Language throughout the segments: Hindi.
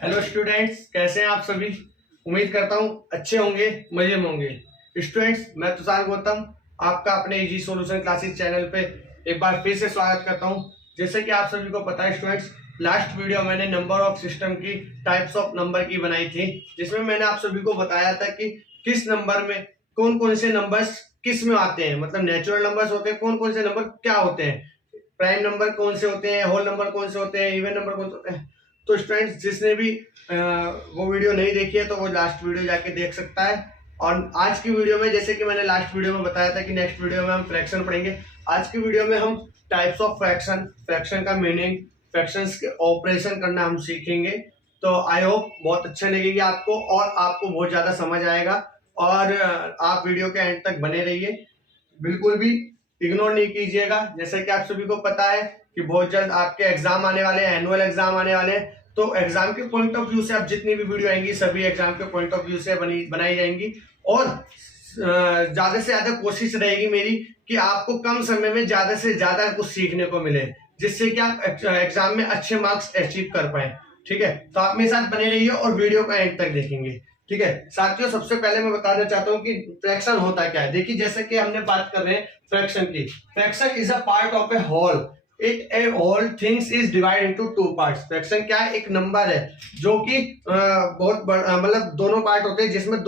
हेलो स्टूडेंट्स, कैसे हैं आप सभी। उम्मीद करता हूं अच्छे होंगे, मजे में होंगे। स्टूडेंट्स, मैं तुषार गौतम आपका अपने इजी सॉल्यूशन क्लासेस चैनल पे एक बार फिर से स्वागत करता हूं। जैसे कि आप सभी को पता है स्टूडेंट्स, लास्ट वीडियो मैंने नंबर ऑफ सिस्टम की टाइप्स ऑफ नंबर की बनाई थी, जिसमें मैंने आप सभी को बताया था कि किस नंबर में कौन कौन से नंबर्स किस में आते हैं, मतलब नेचुरल नंबर्स होते हैं, कौन कौन से नंबर क्या होते हैं, प्राइम नंबर कौन से होते हैं, होल नंबर कौन से होते हैं, इवन नंबर कौन से होते हैं। तो स्टूडेंट्स, जिसने भी वो वीडियो नहीं देखी है तो वो लास्ट वीडियो जाके देख सकता है। और आज की वीडियो में, जैसे कि मैंने लास्ट वीडियो में बताया था कि नेक्स्ट वीडियो में हम फ्रैक्शन पढ़ेंगे, आज की वीडियो में हम टाइप्स ऑफ फ्रैक्शन, फ्रैक्शन का मीनिंग, फ्रैक्शंस के ऑपरेशन करना हम सीखेंगे। तो आई होप बहुत अच्छा लगेगा आपको और आपको बहुत ज्यादा समझ आएगा। और आप वीडियो के एंड तक बने रहिए, बिल्कुल भी इग्नोर नहीं कीजिएगा। जैसे कि आप सभी को पता है कि बहुत जल्द आपके एग्जाम आने वाले हैं, एनुअल एग्जाम आने वाले हैं। तो एग्जाम के पॉइंट ऑफ व्यू से आप जितनी भी वीडियो आएंगी सभी एग्जाम के पॉइंट ऑफ व्यू से बनाई जाएंगी। और ज्यादा से ज्यादा कोशिश रहेगी मेरी कि आपको कम समय में ज्यादा से ज्यादा कुछ सीखने को मिले, जिससे कि आप एग्जाम में अच्छे मार्क्स अचीव कर पाए। ठीक है, तो आप मेरे साथ बने रहिए और वीडियो का एंड तक देखेंगे। ठीक है साथियों, सबसे पहले मैं बताना चाहता हूँ कि फ्रैक्शन होता क्या है। देखिए, जैसे कि हमने बात कर रहे हैं फ्रैक्शन की, fraction is a part of a whole, it a whole things is divide into two parts. Fraction क्या है? एक नंबर है जो कि बहुत मतलब दोनों पार्ट होते हैं, जिसमें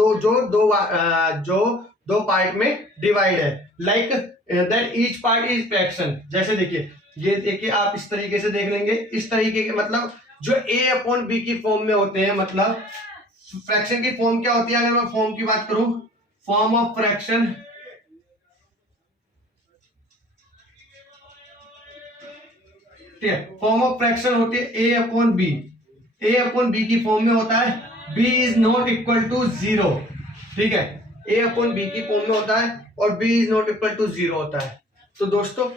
दो पार्ट में डिवाइड है। Like that each part is fraction. जैसे देखिए, ये देखिए, आप इस तरीके से देख लेंगे, इस तरीके के मतलब जो a अपॉन बी की फॉर्म में होते हैं। मतलब फ्रैक्शन की फॉर्म क्या होती है? अगर मैं फॉर्म की बात करूं, फॉर्म ऑफ फ्रैक्शन, ठीक है, फॉर्म ऑफ फ्रैक्शन होती है A upon B. A upon B की फॉर्म में होता है, B is not equal to zero. ठीक है, ए अपॉन बी की फॉर्म में होता है और B is not equal to zero होता है। तो दोस्तों,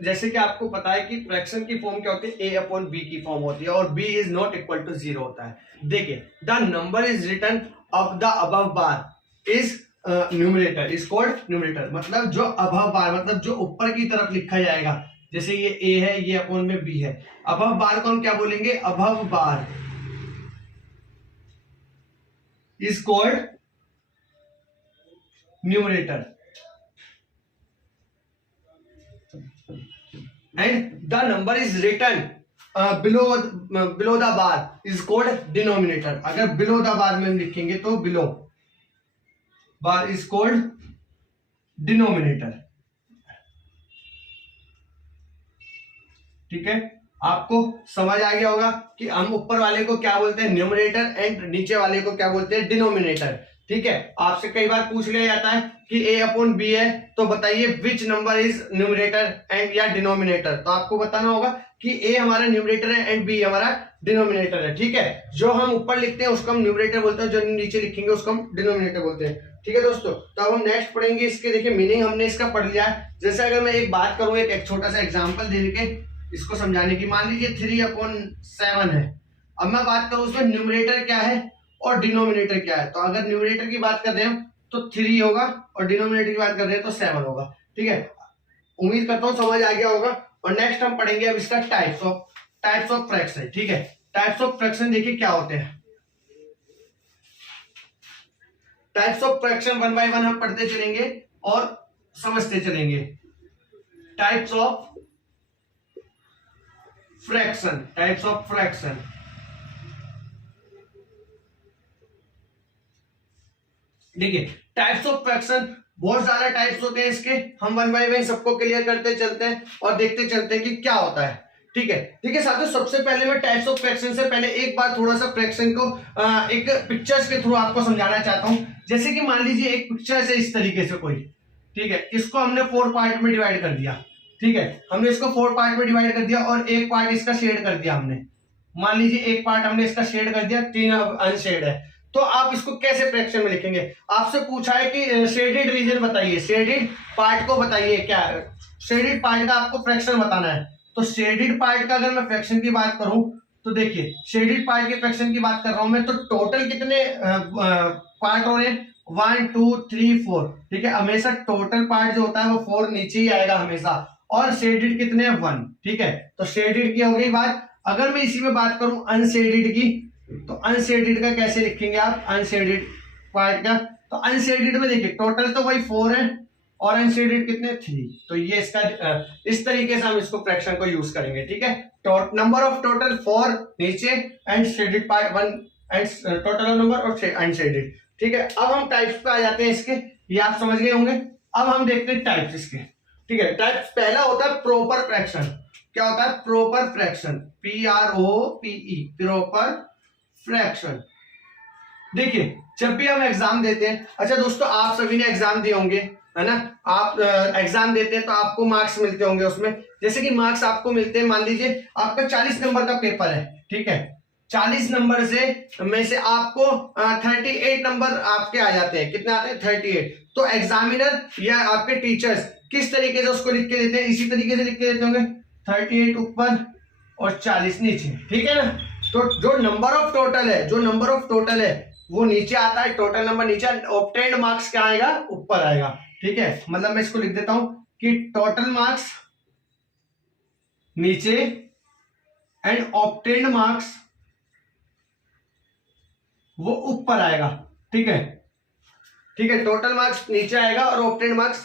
जैसे कि आपको पता है कि फ्रैक्शन की फॉर्म क्या होती है? ए अपॉन बी की फॉर्म होती है और B is not equal to zero होता है। देखिए, the number is written of the above bar is numerator is called numerator. मतलब जो अबव बार, मतलब जो ऊपर की तरफ लिखा जाएगा, जैसे ये ए है, ये अपॉन में बी है, अबव बार को हम क्या बोलेंगे? Above bar is called numerator and the number is written below the bar is called denominator. अगर बिलो द बार में हम लिखेंगे तो below bar is called denominator. ठीक है, आपको समझ आ गया होगा कि हम ऊपर वाले को क्या बोलते हैं? न्यूमरेटर, एंड नीचे वाले को क्या बोलते हैं? डिनोमिनेटर। ठीक है, आपसे कई बार पूछ लिया जाता है कि a अपॉन बी है, तो बताइए which number is numerator and या डिनोमिनेटर। तो आपको बताना होगा कि a हमारा न्यूमरेटर है एंड b हमारा डिनोमिनेटर है। ठीक है, जो हम ऊपर लिखते हैं उसको हम न्यूमरेटर बोलते हैं, जो नीचे लिखेंगे उसको हम डिनोमिनेटर बोलते हैं। ठीक है दोस्तों, तो अब हम नेक्स्ट पढ़ेंगे इसके। देखिए, मीनिंग हमने इसका पढ़ लिया है। जैसे अगर मैं एक बात करूं, एक छोटा सा एग्जाम्पल दे के इसको समझाने की, मान लीजिए 3/7 है। अब मैं बात करूं उसमें न्यूमरेटर क्या है और डिनोमिनेटर क्या है। तो अगर न्यूमरेटर की बात कर रहे हैं तो 3 होगा और डिनोमिनेटर की बात कर रहे हैं तो 7 होगा। ठीक है, उम्मीद करता हूं समझ आ गया होगा। और नेक्स्ट हम पढ़ेंगे अब इसका टाइप्स ऑफ फ्रैक्शन। ठीक है, टाइप्स ऑफ फ्रैक्शन देखिए क्या होते हैं। टाइप्स ऑफ फ्रैक्शन 1 बाय 1 हम पढ़ते चलेंगे और समझते चलेंगे। Types of fraction, types of fraction. देखिए, टाइप्स ऑफ फ्रैक्शन बहुत ज्यादा टाइप्स होते हैं इसके। हम 1 बाय 1 सबको क्लियर करते चलते हैं और देखते चलते हैं कि क्या होता है। ठीक है, देखिए साथियों, सबसे पहले मैं टाइप्स ऑफ फ्रैक्शन से पहले एक बार थोड़ा सा फ्रैक्शन को एक पिक्चर्स के थ्रू आपको समझाना चाहता हूं। जैसे कि मान लीजिए एक पिक्चर है इस तरीके से कोई, ठीक है, इसको हमने 4 पार्ट में डिवाइड कर दिया। ठीक है, हमने इसको 4 पार्ट में डिवाइड कर दिया और एक पार्ट इसका शेड कर दिया हमने। मान लीजिए एक पार्ट हमने इसका शेड कर दिया, 3 अनशेड है। तो आप इसको कैसे फ्रैक्शन में लिखेंगे? आपसे पूछा है कि शेडेड रीजन बताइए, शेडेड पार्ट को बताइए, क्या शेडेड पार्ट का आपको फ्रैक्शन बताना है। तो शेडेड पार्ट का अगर मैं फ्रैक्शन की बात करूं तो देखिए, शेडेड पार्ट के फ्रैक्शन की बात कर रहा हूं मैं, तो टोटल कितने पार्ट हो रहे हैं? 1 2 3 4। ठीक है, हमेशा टोटल पार्ट जो होता है वो 4 नीचे ही आएगा हमेशा। और शेडेड कितने हैं? 1। ठीक है, तो शेडेड की हो गई बात। अगर मैं इसी में बात करूं अनशेडेड की, तो अनशेडेड का कैसे लिखेंगे आप, अनशेडेड पार्ट का, तो अनशेडेड में देखिए टोटल तो वही 4 है और अनशेडेड कितने 3, तो ये इसका इस तरीके से हम इसको फ्रैक्शन को यूज करेंगे, ठीक है। नंबर ऑफ टोटल 4 नीचे and shaded part 1 and total number और अनशेडेड, ठीक है। अब हम टाइप्स पे आ जाते हैं इसके, ये आप समझ गए होंगे। अब हम देखते हैं टाइप्स इसके, ठीक है। टाइप्स पहला होता है प्रोपर फ्रैक्शन। क्या होता है proper fraction, PROPE, proper fraction. देखिए जब भी हम एग्जाम देते हैं, अच्छा दोस्तों आप सभी ने एग्जाम दिए होंगे, है ना, आप एग्जाम देते हैं तो आपको मार्क्स मिलते होंगे उसमें। जैसे कि मार्क्स आपको मिलते हैं, मान लीजिए आपका 40 नंबर का पेपर है, ठीक है। 40 नंबर से में से आपको 38 नंबर आपके आ जाते हैं। कितने आते हैं 38। तो एग्जामिनर या आपके टीचर्स किस तरीके से उसको लिख के देते हैं, इसी तरीके से लिख के देते होंगे, 38 ऊपर और 40 नीचे, ठीक है ना। तो जो नंबर ऑफ टोटल है, जो नंबर ऑफ टोटल है वो नीचे आता है, टोटल नंबर नीचे, ऑब्टेन्ड मार्क्स क्या आएगा, ऊपर आएगा, ठीक है। मतलब मैं इसको लिख देता हूं कि टोटल मार्क्स नीचे एंड ऑब्टेन्ड मार्क्स वो ऊपर आएगा, ठीक है, ठीक है। टोटल मार्क्स नीचे आएगा और ऑब्टेन्ड मार्क्स,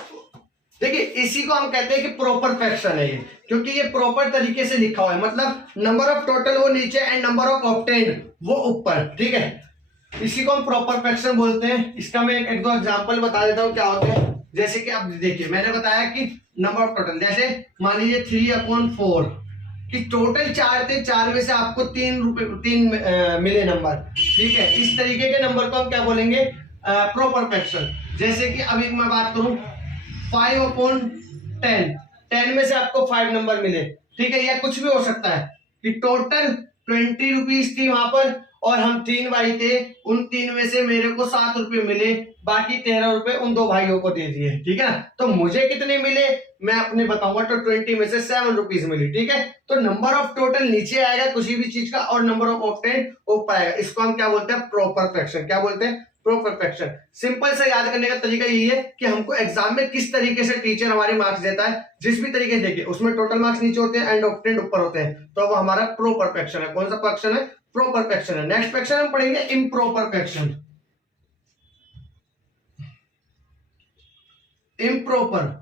देखिए इसी को हम कहते हैं कि प्रॉपर फ्रैक्शन है ये, क्योंकि ये प्रॉपर तरीके से लिखा हुआ है। मतलब नंबर ऑफ टोटल वो नीचे एंड नंबर ऑफ ऑब्टेन्ड वो ऊपर, ठीक है। इसी को हम प्रॉपर फ्रैक्शन बोलते हैं। इसका मैं एक दो एग्जांपल बता देता हूं क्या होते हैं। जैसे कि आप देखिए, मैंने बताया कि नंबर ऑफ टोटल, जैसे मान लीजिए 3/4 कि टोटल 4 थे, 4 में से आपको 3 मिले नंबर, ठीक है। इस तरीके के नंबर को हम क्या बोलेंगे, प्रॉपर फ्रैक्शन। जैसे कि अभी मैं बात करूं 5/10, 10 में से आपको 5 नंबर मिले, ठीक है। या कुछ भी हो सकता है कि टोटल 20 रुपीज थी वहां पर और हम 3 भाई थे, उन 3 में से मेरे को 7 रुपए मिले, बाकी 13 रुपए उन 2 भाइयों को दे दिए, ठीक है। तो मुझे कितने मिले मैं अपने बताऊंगा, तो 20 में से 7 रुपीज मिली, ठीक है। तो नंबर ऑफ टोटल नीचे आएगा किसी भी चीज का और नंबर ऑफ ऑब्टेन्ड ऊपर आएगा। इसको हम क्या बोलते हैं, प्रॉपर फ्रैक्शन। क्या बोलते हैं, प्रॉपर फ्रैक्शन। सिंपल से याद करने का तरीका यही है कि हमको एग्जाम में किस तरीके से टीचर हमारे मार्क्स देता है, जिस भी तरीके से देखिए उसमें टोटल मार्क्स नीचे होते हैं एंड ऑब्टेन्ड ऊपर होते हैं, तो वो हमारा प्रॉपर फ्रैक्शन है। कौन सा फ्रैक्शन है, प्रॉपर फ्रैक्शन है। नेक्स्ट फ्रैक्शन हम पढ़ेंगे improper fraction. Improper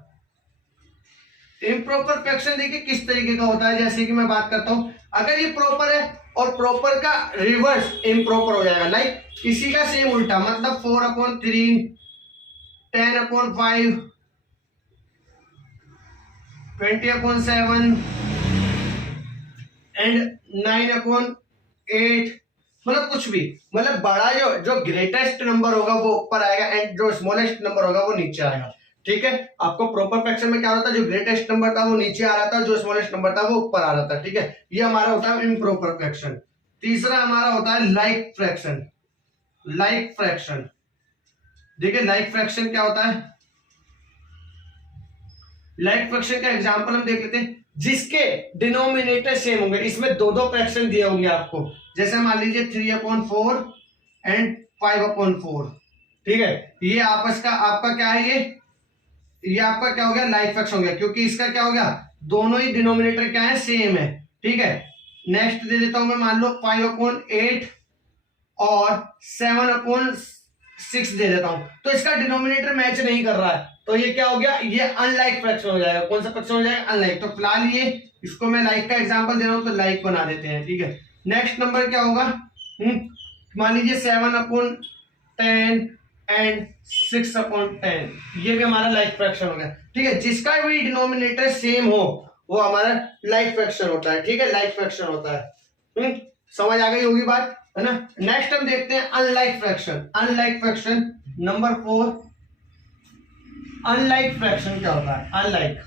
improper fraction देखिए किस तरीके का होता है। जैसे कि मैं बात करता हूं, अगर ये प्रॉपर है और प्रॉपर का रिवर्स इम्प्रॉपर हो जाएगा, लाइक इसी का सेम उल्टा, मतलब 4/3, 10/5, 20/7 एंड 9/8, मतलब कुछ भी, मतलब बड़ा जो ग्रेटेस्ट नंबर होगा वो ऊपर आएगा एंड जो स्मॉलेस्ट नंबर होगा वो नीचे आएगा, ठीक है। आपको प्रॉपर फ्रैक्शन में क्या होता है, जो ग्रेटेस्ट नंबर था वो नीचे आ रहा था, जो स्मॉलेस्ट नंबर था वो ऊपर आ रहा था, ठीक है। ये हमारा होता है इम्प्रॉपर फ्रैक्शन। तीसरा हमारा होता है लाइक फ्रैक्शन। लाइक फ्रैक्शन, देखिए लाइक फ्रैक्शन क्या होता है। लाइक फ्रैक्शन का एग्जांपल हम देख लेते हैं, जिसके डिनोमिनेटर सेम होंगे। इसमें दो फ्रैक्शन दिए होंगे आपको, जैसे मान लीजिए 3/4 एंड 5/4, ठीक है। ये आपस का आपका क्या है, ये आपका क्या हो गया, लाइक फ्रैक्शन हो गया, क्योंकि इसका क्या हो गया, दोनों ही डिनोमिनेटर क्या है, सेम है, ठीक है। नेक्स्ट दे देता हूं मैं, मान लो 5/8 और 7/6 दे देता हूं, तो इसका डिनोमिनेटर मैच नहीं कर रहा है, तो ये क्या हो गया, ये अनलाइक फ्रैक्शन हो जाएगा। कौन सा फ्रैक्शन हो जाएगा, अनलाइक। तो फिलहाल ये इसको मैं लाइक का एग्जांपल दे रहा हूं, तो लाइक बना देते हैं, ठीक है। नेक्स्ट नंबर क्या होगा, मान लीजिए 7/10 एंड 6/10, ये भी हमारा लाइक फ्रैक्शन हो गया, ठीक है। जिसका भी डिनोमिनेटर सेम हो वो हमारा लाइक फ्रैक्शन होता है, ठीक है, लाइक फ्रैक्शन होता है। समझ आ गई होगी बात, है ना। नेक्स्ट हम देखते हैं unlike fraction. Unlike fraction number 4। Unlike fraction क्या होता है, अनलाइक,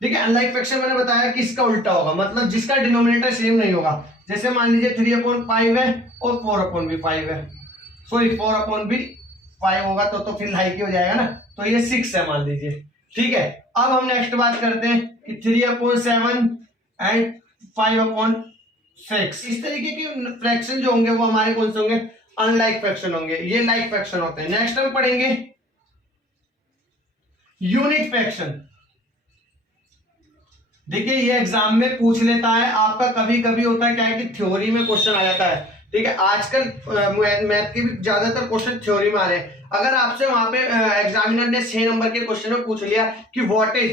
देखिए अनलाइक फ्रैक्शन मैंने बताया कि इसका उल्टा होगा, मतलब जिसका डिनोमिनेटर सेम नहीं होगा। जैसे मान लीजिए 3/5 है और 4/5 है, सॉरी 4/5 होगा तो फिर लाइक ही हो जाएगा ना, तो ये 6 है मान लीजिए, ठीक है। अब हम नेक्स्ट बात करते हैं कि 3/7 एंड 5/6। इस तरीके के फ्रैक्शन जो होंगे वो हमारे कौन से होंगे, अनलाइक फ्रैक्शन होंगे, ये लाइक फ्रैक्शन होते हैं। नेक्स्ट हम पढ़ेंगे यूनिट फ्रैक्शन। देखिए ये एग्जाम में पूछ लेता है आपका, कभी कभी होता है क्या है कि थ्योरी में क्वेश्चन आ जाता है। ठीक है, आजकल मैथ के भी ज्यादातर क्वेश्चन थ्योरी में आ रहे हैं। अगर आपसे वहां पे एग्जामिनर ने 6 नंबर के क्वेश्चन में पूछ लिया कि what is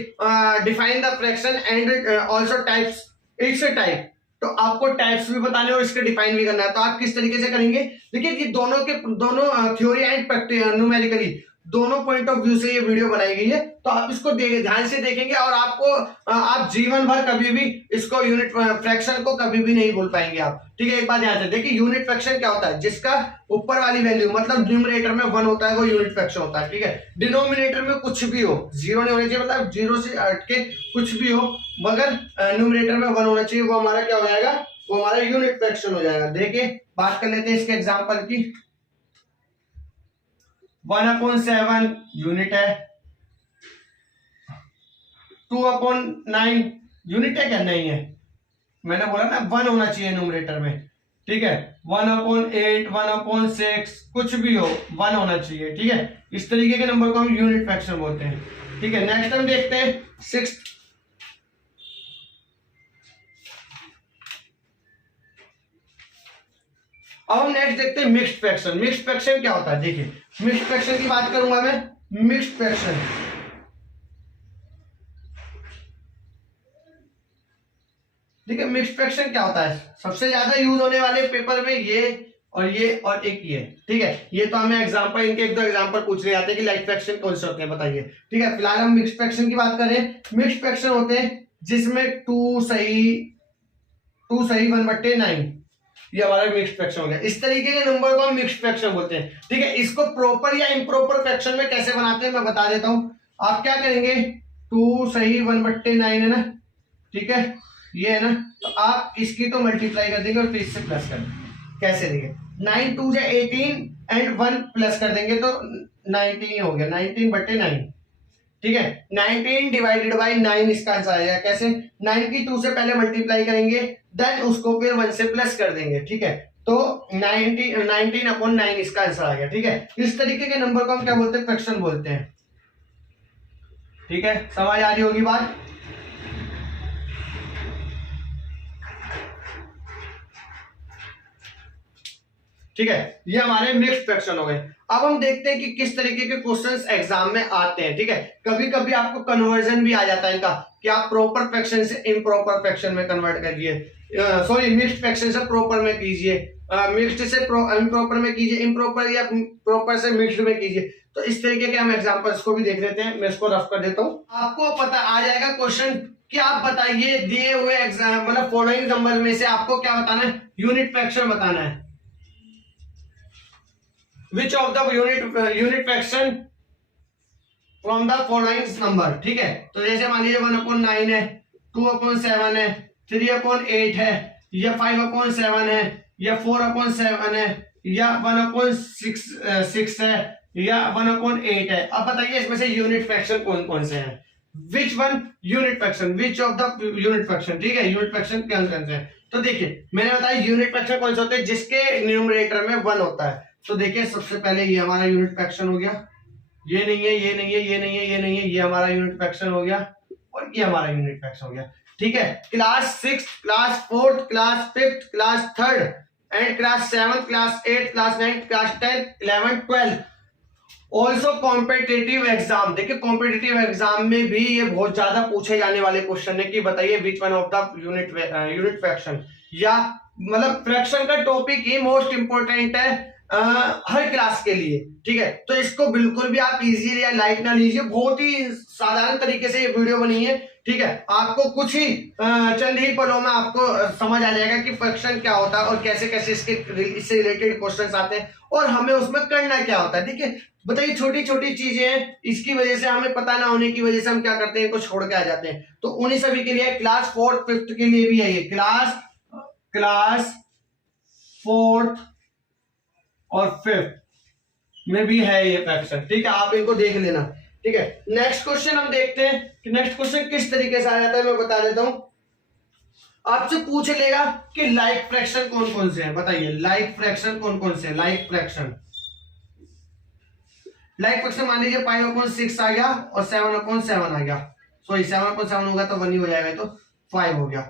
define the fraction and also types, it's a type, तो आपको टाइप्स भी बताने और इसके डिफाइन भी करना है। तो आप किस तरीके से करेंगे, देखिए ये दोनों थ्योरी एंड न्यूमेरिकली दोनों पॉइंट ऑफ व्यू से ये वीडियो बनाई गई है। तो आप इसको ध्यान से देखेंगे और आपको आप जीवन भर कभी भी इसको यूनिट फ्रैक्शन को कभी भी नहीं भूल पाएंगे आप। ठीक है, एक बात ध्यान से देखिए, यूनिट फ्रैक्शन क्या होता है, जिसका ऊपर वाली वैल्यू मतलब न्यूमरेटर में 1 होता है वो यूनिट फ्रैक्शन होता है। ठीक है, डिनोमिनेटर में कुछ भी हो, 0 नहीं होना चाहिए, मतलब 0 से हट के कुछ भी हो, मगर न्यूमरेटर में 1 होना चाहिए, वो हमारा क्या हो जाएगा, वो हमारा यूनिट फ्रैक्शन हो जाएगा। देखिए बात कर लेते हैं इसके एग्जाम्पल की। 1/7 यूनिट है, 2/9 यूनिट है क्या, नहीं है, मैंने बोला ना 1 होना चाहिए न्यूमरेटर में। ठीक है, 1/8 1/6 कुछ भी हो 1 होना चाहिए। ठीक है, इस तरीके के नंबर को हम यूनिट फ्रैक्शन बोलते हैं। ठीक है, नेक्स्ट हम देखते हैं 6। अब हम नेक्स्ट देखते हैं मिक्स्ड फ्रैक्शन। मिक्स्ड फ्रैक्शन क्या होता है, देखिए मिक्स्ड फ्रैक्शन की बात करूंगा मैं। मिक्स्ड फ्रैक्शन, देखिए मिक्स्ड फ्रैक्शन क्या होता है, सबसे ज्यादा यूज होने वाले पेपर में ये और ये। ठीक है, ये तो हमें एग्जांपल, इनके 1-2 एग्जांपल पूछ रहे आते हैं कि लाइक फ्रैक्शन कौन से होते हैं बताइए। ठीक है, फिलहाल हम मिक्स्ड फ्रैक्शन की बात करें। मिक्स्ड फ्रैक्शन होते हैं जिसमें 2 सही 1/9, ये हमारा मिक्स्ड फ्रैक्शन हो गया। इस तरीके के नंबर को हम मिक्स्ड फ्रैक्शन बोलते हैं। ठीक है, इसको प्रॉपर या इम्प्रॉपर फ्रैक्शन में कैसे बनाते हैं मैं बता देता हूं। आप क्या करेंगे, 2 सही 1/9 है ना, ठीक है ये है ना, तो आप इसकी तो मल्टीप्लाई कर देंगे और फिर इससे प्लस कर देंगे। कैसे देंगे, 9 2 18 एंड 1 प्लस कर देंगे तो 19 हो गया, 19/9। ठीक है, 19 डिवाइडेड बाई 9 इसका आंसर आएगा। कैसे, 9 की 2 से पहले मल्टीप्लाई करेंगे, देन उसको फिर 1 से प्लस कर देंगे। ठीक है, तो 19/9 इसका आंसर आ गया। ठीक है, इस तरीके के नंबर को हम क्या बोलते हैं, फ्रैक्शन बोलते हैं। ठीक है, समझ आ रही होगी बात। ठीक है, ये हमारे मिक्स्ड फ्रैक्शन हो गए। अब हम देखते हैं कि किस तरीके के क्वेश्चंस एग्जाम में आते हैं। ठीक है, कभी कभी आपको कन्वर्जन भी आ जाता है इनका कि आप प्रॉपर फ्रैक्शन से इम्प्रॉपर फ्रैक्शन में कन्वर्ट करिए, सॉरी मिक्स्ड फ्रैक्शन से प्रॉपर में कीजिए, मिक्स्ड से इम्प्रॉपर में कीजिए, इम्प्रॉपर या प्रॉपर से मिक्स्ड में कीजिए। तो इस तरीके के हम एग्जांपल्स को भी देख लेते हैं। मैं इसको रफ कर देता हूँ, आपको पता आ जाएगा क्वेश्चन कि आप बताइए दिए हुए एग्जाम मतलब फॉलोइंग नंबर में से आपको क्या बताना है, यूनिट फ्रैक्शन बताना है। Which of the unit fraction from the following number। ठीक है, तो जैसे मान लीजिए 1/9 है, 2/7 है, 3/8 है, या 5/7 है, या 4/7 है, या 1/6 है, या 1/8 है। अब बताइए इसमें से यूनिट फ्रैक्शन कौन कौन से हैं। Which one unit fraction, which of the unit fraction. ठीक है, यूनिट फ्रैक्शन कौन कौन से हैं, तो देखिए मैंने बताया यूनिट फ्रैक्शन कौन से होते हैं, जिसके न्यूमरेटर में 1 होता है। तो देखिए सबसे पहले ये हमारा यूनिट फ्रैक्शन हो गया, ये नहीं है, ये नहीं है, ये नहीं है, ये नहीं है, ये हमारा यूनिट फ्रैक्शन हो गया, और ये हमारा यूनिट फ्रैक्शन हो गया। ठीक है, class 6, class 4, class 5, class 3 and class 7, class 8, class 9, class 10, 11, 12 also competitive exam. देखिए कॉम्पिटिटिव एग्जाम में भी ये बहुत ज्यादा पूछे जाने वाले क्वेश्चन है कि बताइए which one of the unit fraction, या मतलब फ्रैक्शन का टॉपिक ही मोस्ट इंपोर्टेंट है हर क्लास के लिए। ठीक है, तो इसको बिल्कुल भी आप इजी या लाइट ना लीजिए, बहुत ही साधारण तरीके से ये वीडियो बनी है। ठीक है, आपको कुछ ही चंद ही पलों में आपको समझ आ जाएगा कि फ्रैक्शन क्या होता है और कैसे कैसे इससे रिलेटेड क्वेश्चंस आते हैं और हमें उसमें करना क्या होता है। देखिए बताइए छोटी छोटी चीजें हैं, इसकी वजह से हमें पता ना होने की वजह से हम क्या करते हैं, कुछ छोड़ के आ जाते हैं। तो उन्हीं सभी के लिए क्लास 4th 5th के लिए भी है ये क्लास 4th और 5th में भी है ये फ्रैक्शन। ठीक है, आप इनको देख लेना। ठीक है, नेक्स्ट क्वेश्चन हम देखते हैं कि नेक्स्ट क्वेश्चन किस तरीके से आ जाता है, मैं बता देता हूं। आपसे पूछ लेगा कि लाइक फ्रैक्शन कौन कौन से हैं, बताइए लाइक फ्रैक्शन कौन कौन से हैं। लाइक फ्रैक्शन मान लीजिए 5/6 आ गया और 7/7 आ गया, सॉरी 7/7 होगा तो 1 ही हो जाएगा, तो 5 हो गया।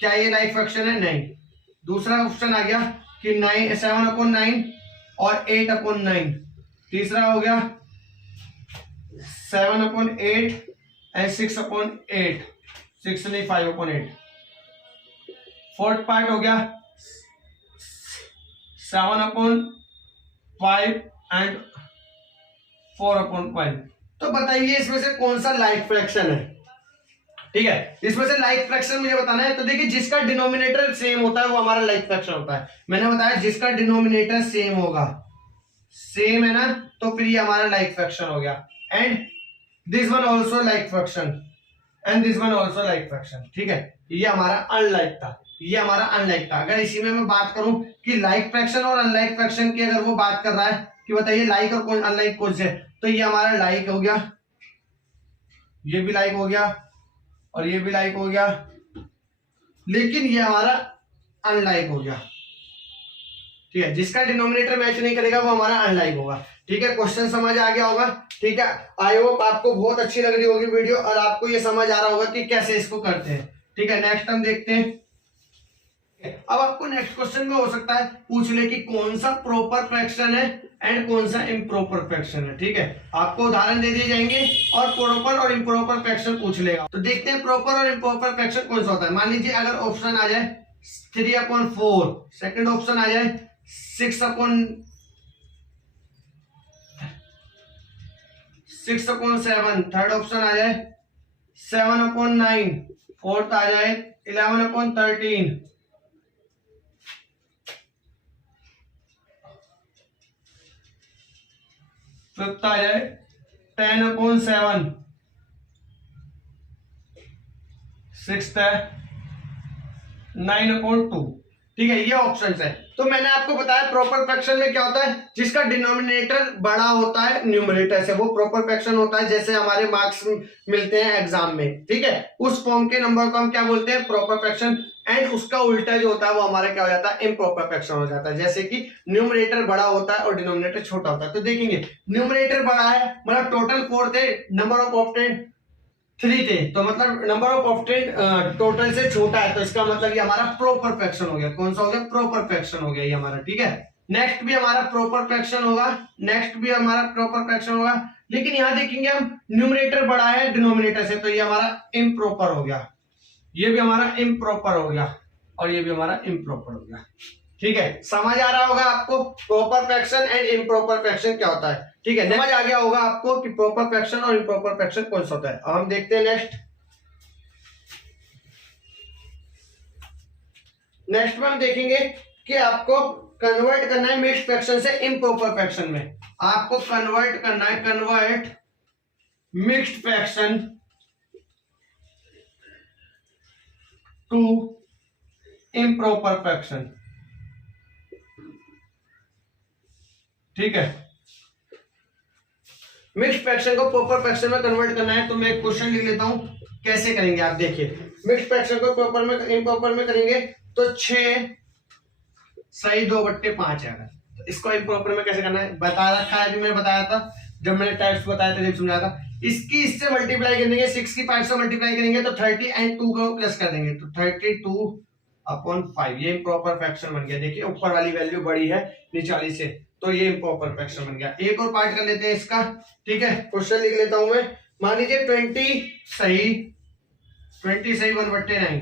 क्या ये लाइक फ्रैक्शन है? नहीं। दूसरा ऑप्शन आ गया कि 7/9 और 8/9। तीसरा हो गया 7/8 एंड 6/8, 6 नहीं 5/8। फोर्थ पार्ट हो गया 7/5 एंड 4/5। तो बताइए इसमें से कौन सा लाइक फ्रैक्शन है? ठीक है, इसमें से लाइक फ्रैक्शन मुझे बताना है। तो देखिए जिसका डिनोमिनेटर सेम होता है वो हमारा लाइक फ्रैक्शन होता है। मैंने बताया जिसका डिनोमिनेटर सेम होगा, सेम है ना, तो फिर ये हमारा लाइक फ्रैक्शन हो गया। And this one also like fraction and this one also like fraction. ठीक है, ये हमारा अनलाइक था, ये हमारा अनलाइक था। अगर इसी में मैं बात करूं कि लाइक फ्रैक्शन और अनलाइक फ्रैक्शन की, अगर वो बात कर रहा है कि बताइए लाइक और कौन अनलाइक कौन से, तो ये हमारा लाइक हो गया, ये भी लाइक हो गया और ये भी लाइक हो गया, लेकिन ये हमारा अनलाइक हो गया। ठीक है, जिसका डिनोमिनेटर मैच नहीं करेगा वो हमारा अनलाइक होगा। ठीक है, क्वेश्चन समझ आ गया होगा। ठीक है, आई होप आपको बहुत अच्छी लग रही होगी वीडियो और आपको ये समझ आ रहा होगा कि कैसे इसको करते हैं। ठीक है, नेक्स्ट हम देखते हैं। अब आपको नेक्स्ट क्वेश्चन में हो सकता है पूछ ले कि कौन सा प्रॉपर फ्रैक्शन है एंड कौन सा इम्प्रॉपर फ्रैक्शन है। ठीक है, आपको उदाहरण दे दिए जाएंगे और प्रॉपर और इम्प्रॉपर फ्रैक्शन पूछ लेगा। तो देखते हैं प्रॉपर और इम्प्रॉपर फ्रैक्शन कौन सा होता है। मान लीजिए अगर ऑप्शन आ जाए 3/4, सेकंड ऑप्शन आ जाए 6/7, थर्ड ऑप्शन आ जाए 7/9, फोर्थ आ जाए 11/13, फिफ्थ आ जाए 10/7, सिक्स्थ है 9/2। ठीक है, ये ऑप्शंस है। तो मैंने आपको बताया प्रॉपर फ्रैक्शन में क्या होता है, जिसका डिनोमिनेटर बड़ा होता है न्यूमरेटर से, वो प्रॉपर फ्रैक्शन होता है। जैसे हमारे मार्क्स मिलते हैं एग्जाम में, ठीक है, उस फॉर्म के नंबर को हम क्या बोलते हैं? Proper fraction. एंड उसका उल्टा जो होता है वो हमारा क्या हो जाता है? इम्प्रॉपर फ्रैक्शन हो जाता है। जैसे कि न्यूमरेटर बड़ा होता है और डिनोमिनेटर छोटा होता है। तो देखेंगे न्यूमरेटर बड़ा है, मतलब टोटल 4 थे, नंबर ऑफ ऑप्टेंड 3 थे, तो मतलब नंबर ऑफ ऑप्टेंड टोटल से छोटा है, तो इसका मतलब ये हमारा प्रॉपर फ्रैक्शन हो गया। कौन सा हो गया? प्रॉपर फ्रैक्शन हो गया ये हमारा। ठीक है, नेक्स्ट भी हमारा प्रॉपर फ्रैक्शन होगा, नेक्स्ट भी हमारा प्रॉपर फ्रैक्शन होगा। लेकिन यहां देखेंगे हम न्यूमरेटर बड़ा है डिनोमिनेटर से, तो ये हमारा इम्प्रॉपर हो गया, ये भी हमारा इम्प्रॉपर हो गया और ये भी हमारा इम्प्रॉपर हो गया। ठीक है, समझ आ रहा होगा आपको proper fraction and improper fraction क्या होता है। ठीक है, समझ आ गया होगा आपको कि प्रॉपर फ्रैक्शन और इम्प्रॉपर फ्रैक्शन कौन सा होता है। अब हम देखते हैं नेक्स्ट में हम देखेंगे कि आपको कन्वर्ट करना है मिक्स्ड फ्रैक्शन से इम्प्रॉपर फ्रैक्शन में। आपको कन्वर्ट करना है, convert mixed fraction to improper fraction. ठीक है, मिक्स्ड फ्रैक्शन को प्रॉपर फ्रैक्शन में कन्वर्ट करना है। तो मैं एक क्वेश्चन लिख लेता हूं, कैसे करेंगे आप देखिए। मिक्स्ड फ्रैक्शन को प्रॉपर में इम्प्रॉपर में करेंगे तो 6 सही 2/5 है। तो इसको इम्प्रॉपर में कैसे करना है बता रखा है, जो मैंने बताया था जब मैंने टाइप्स बताया था, जब समझाया था। इसकी इससे मल्टीप्लाई करेंगे, 6 की 5 से मल्टीप्लाई करेंगे तो 30 एंड 2 को प्लस कर देंगे तो 32/5। ये इम्प्रॉपर फ्रैक्शन बन गया। देखिए ऊपर वाली वैल्यू बड़ी है नीचे वाली से, तो ये इम्प्रॉपर फ्रैक्शन बन गया। एक और पार्ट कर लेते हैं इसका। ठीक है, क्वेश्चन लिख लेता हूं मैं। मान लीजिए 20 सही 1/9।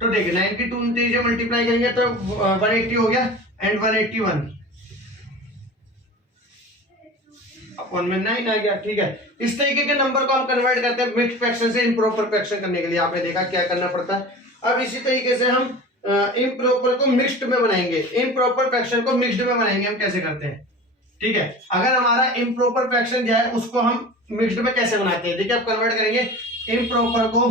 तो देखिए 92 से मल्टीप्लाई करेंगे तो 180 हो गया एंड 181/9 आ गया। ठीक है, इस तरीके के नंबर को हम कन्वर्ट करते हैं मिक्स्ड फ्रैक्शन से इम्प्रॉपर फ्रैक्शन करने के लिए। आपने देखा क्या करना पड़ता है। अब इसी तरीके से हम इम्प्रॉपर को मिक्स्ड में बनाएंगे, इम्प्रॉपर फ्रैक्शन को मिक्स्ड में बनाएंगे। हम कैसे करते हैं? ठीक है, अगर हमारा इम्प्रॉपर फ्रैक्शन जो है उसको हम मिक्स्ड में कैसे बनाते हैं, देखिए आप कन्वर्ट करेंगे इम्प्रॉपर को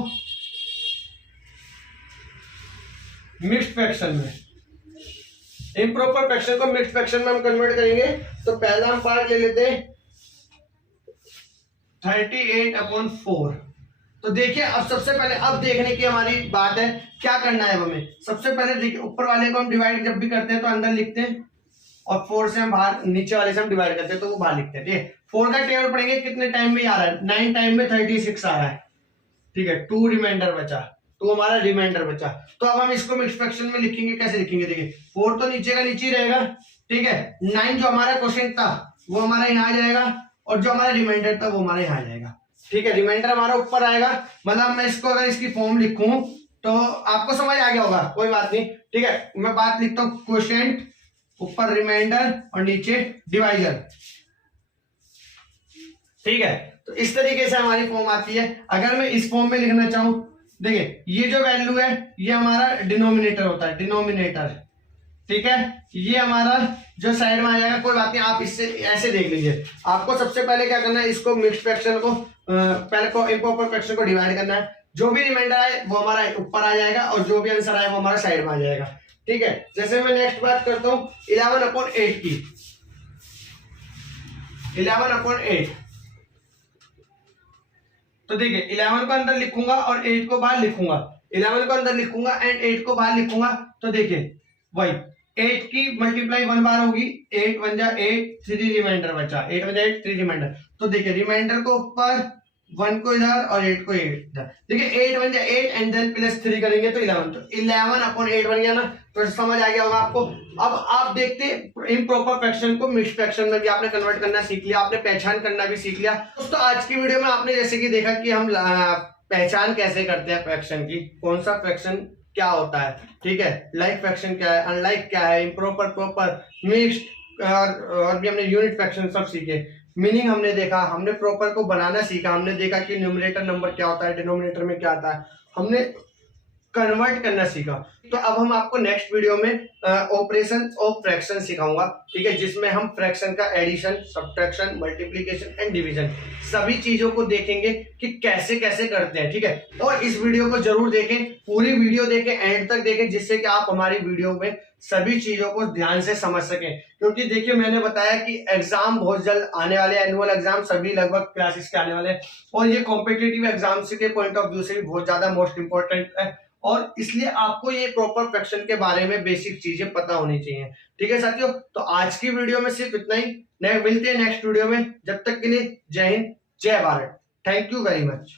मिक्स्ड फ्रैक्शन में, इम्प्रॉपर फ्रैक्शन को मिक्स्ड फ्रैक्शन में हम कन्वर्ट करेंगे। तो पहला हम पार्ट ले लेते हैं 38/4। तो देखिए अब सबसे पहले अब देखने की हमारी बात है, क्या करना है हमें। सबसे पहले देखिए ऊपर वाले को हम डिवाइड जब भी करते हैं तो अंदर लिखते हैं और 4 से हम बाहर, नीचे वाले से हम डिवाइड करते हैं तो वो बाहर लिखते हैं। ठीक है, 4 का टेबल पढ़ेंगे कितने टाइम में आ रहा है, 9 टाइम में 36 आ रहा है। ठीक है, 2 रिमाइंडर बचा तो हमारा रिमाइंडर बचा। तो अब हम इसको मिक्स फ्रैक्शन में लिखेंगे, कैसे लिखेंगे, देखिए 4 तो नीचे का नीचे ही रहेगा, ठीक है। 9 जो हमारा क्वेश्चन था वो हमारा यहाँ आ जाएगा, और जो हमारा रिमाइंडर था वो हमारा यहाँ आ जाएगा, ठीक है। रिमाइंडर हमारा ऊपर आएगा, मतलब मैं इसको अगर इसकी फॉर्म लिखूं तो आपको समझ आ गया होगा, कोई बात नहीं, ठीक है। मैं बात लिखता हूँ, क्वोशिएंट, ऊपर रिमाइंडर और नीचे डिवाइजर, ठीक है। तो इस तरीके से हमारी फॉर्म आती है। अगर मैं इस फॉर्म में लिखना चाहूं, देखिए ये जो वैल्यू है ये हमारा डिनोमिनेटर होता है, डिनोमिनेटर, ठीक है। ये हमारा जो साइड में आ जाएगा, कोई बात नहीं, आप इससे ऐसे देख लीजिए। आपको सबसे पहले क्या करना है, इसको मिक्स्ड फ्रैक्शन को पहले को इम्प्रॉपर फ्रैक्शन को डिवाइड करना है। जो भी रिमाइंडर आए वो हमारा ऊपर आ जाएगा, और जो भी आंसर आए वो हमारा साइड में आ जाएगा, ठीक है। जैसे मैं नेक्स्ट बात करता हूँ 11/8 की, 11/8। तो देखिए 11 को अंदर लिखूंगा और 8 को बाहर लिखूंगा, 11 को अंदर लिखूंगा एंड 8 को बाहर लिखूंगा। तो देखिए वही 8 की मल्टीप्लाई 1 बार होगी, 8 1 जा 8, 3 रिमाइंडर बचा, 8 1 जा 8, 3 रिमाइंडर। तो देखिए रिमाइंडर को ऊपर, 1 को इधर और 8 को इधर। देखिए 8 1 जा 8 एंड देन प्लस 3 करेंगे तो 11, तो 11/8 बन गया ना। तो समझ आ गया होगा आपको। अब आप देखते इम्प्रॉपर फ्रैक्शन को मिक्स्ड फ्रैक्शन में भी आपने कन्वर्ट करना सीख लिया, आपने पहचान करना भी सीख लिया। दोस्तों आज की वीडियो में आपने जैसे कि देखा कि हम पहचान कैसे करते हैं फ्रैक्शन की, कौन सा फ्रैक्शन क्या होता है, ठीक है। लाइक फ्रैक्शन क्या है, अनलाइक क्या है, इम्प्रॉपर, प्रॉपर, मिक्स्ड, और भी हमने यूनिट फ्रैक्शन सब सीखे। मीनिंग हमने देखा, हमने प्रॉपर को बनाना सीखा, हमने देखा कि न्यूमरेटर नंबर क्या होता है, डिनोमिनेटर में क्या आता है, हमने कन्वर्ट करना सीखा। तो अब हम आपको नेक्स्ट वीडियो में ऑपरेशन ऑफ फ्रैक्शन सिखाऊंगा, ठीक है, जिसमें हम फ्रैक्शन का addition, subtraction, multiplication and division सभी चीजों को देखेंगे कि कैसे कैसे करते हैं, ठीक है। और इस वीडियो को जरूर देखें, पूरी वीडियो देखें, एंड तक देखें, जिससे कि आप हमारी वीडियो में सभी चीजों को ध्यान से समझ सकें। क्योंकि देखिए मैंने बताया कि एग्जाम बहुत जल्द आने वाले, एनुअल एग्जाम सभी लगभग क्लासेस के आने वाले हैं, और ये कॉम्पिटिटिव एग्जाम्स के पॉइंट ऑफ व्यू से भी बहुत ज्यादा मोस्ट इंपॉर्टेंट है, और इसलिए आपको ये प्रॉपर फ्रैक्शन के बारे में बेसिक चीजें पता होनी चाहिए, ठीक है साथियों। तो आज की वीडियो में सिर्फ इतना ही, मिलते हैं नेक्स्ट वीडियो में। जब तक के लिए जय हिंद, जय Bharat, thank you very much.